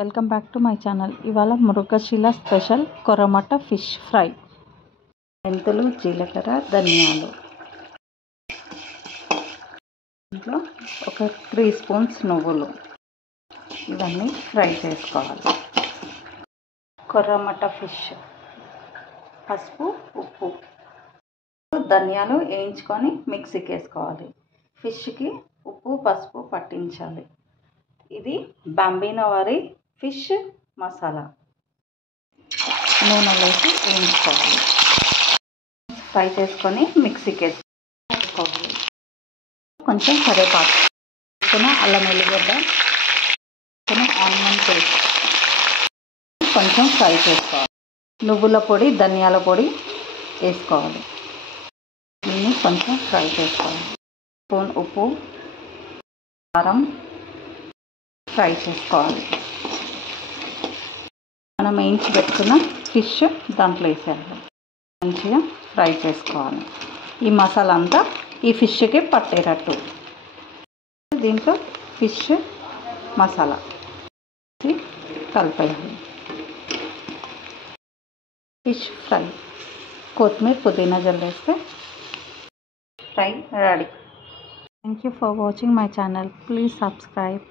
Welcome back to my channel. ఇవాళ మృగశిల special కొర్రమట్ట fish fry. మెంతులు, జీలకర్ర, ధనియాలు, ఇంట్లో ఒక 3 స్పూన్స్ నువ్వులు, ఇవన్నీ ఫ్రై చేసుకోవాలి. కొర్రమట్ట ఫిష్, పసుపు, ఉప్పు, ధనియాలు వేయించుకొని మిక్సీకి వేసుకోవాలి. ఫిష్కి ఉప్పు, పసుపు పట్టించాలి. ఇది బాంబినో వారి ఫిష్ మసాలా. నూనెలో వేసి వేయించుకోవాలి. ఫ్రై చేసుకొని మిక్సీకి వేసుకోవాలి. కొంచెం కరివేపాకు, అల్లం వెల్లిగడ్డ, ఆనియన్ పేస్ట్ కొంచెం ఫ్రై చేసుకోవాలి. నువ్వుల పొడి, ధనియాల పొడి వేసుకోవాలి. దీన్ని కొంచెం ఫ్రై చేసుకోవాలి. స్పూన్ ఉప్పు, కారం ఫ్రై చేసుకోవాలి. మనం వేయించి పెట్టుకున్న ఫిష్ దాంట్లో వేసేయాలి. మంచిగా ఫ్రై చేసుకోవాలి. ఈ మసాలా అంతా ఈ ఫిష్కి పట్టేటట్టు. దీంట్లో ఫిష్ మసాలా కలిపేయాలి. ఫిష్ ఫ్రై, కొత్తిమీర, పుదీనా జల్లేస్తే fry ready. Thank you for watching my channel. Please subscribe.